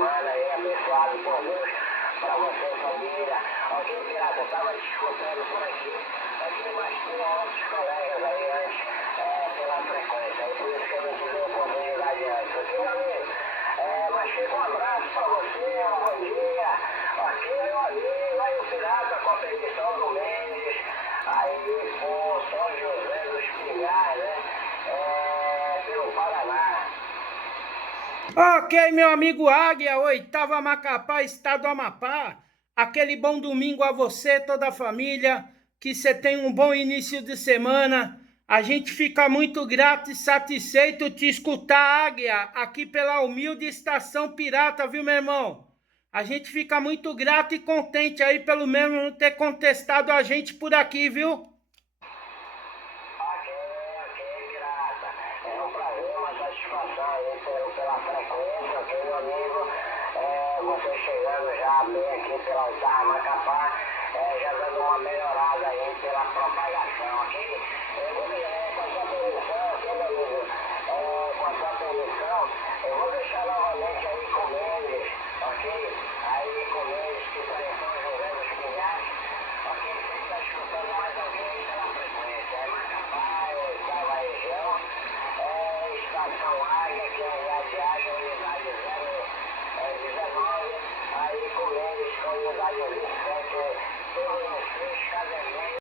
semana aí, abençoado por Deus, pra você e família. Ok, pirata, tava te escutando por aqui, mas tinha outros colegas aí antes, pela frequência, aí por isso que eu não tive a oportunidade antes, ok, meu amigo? Mas fica um abraço pra você, um bom dia, ok, meu amigo, aí o pirata com a permissão do Mendes, aí por São José dos Pinhais, né? Pelo Paraná. Ok, meu amigo Águia, oitava Macapá, estado do Amapá. Aquele bom domingo a você, toda a família. Que você tenha um bom início de semana. A gente fica muito grato e satisfeito de te escutar, Águia, aqui pela humilde Estação Pirata, viu, meu irmão? A gente fica muito grato e contente aí pelo menos ter contestado a gente por aqui, viu? Ok, pirata. É um prazer, uma satisfação aí pela frequência, ok, meu amigo? Você chegando já bem aqui pela Oitava Macapá, já dando uma melhorada aí pela propagação, ok? Com a sua permissão, ok, meu amigo? Com a sua permissão, eu vou deixar novamente aí com o Mendes, ok? Aí com o Mendes que está em São José dos Pinhais, ok? Você está escutando mais alguém aí pela frequência. Macapá, oitava região, Estação Águia, que é a viagem unidade 019, aí com Mendes com unidade 27, todos os três, cada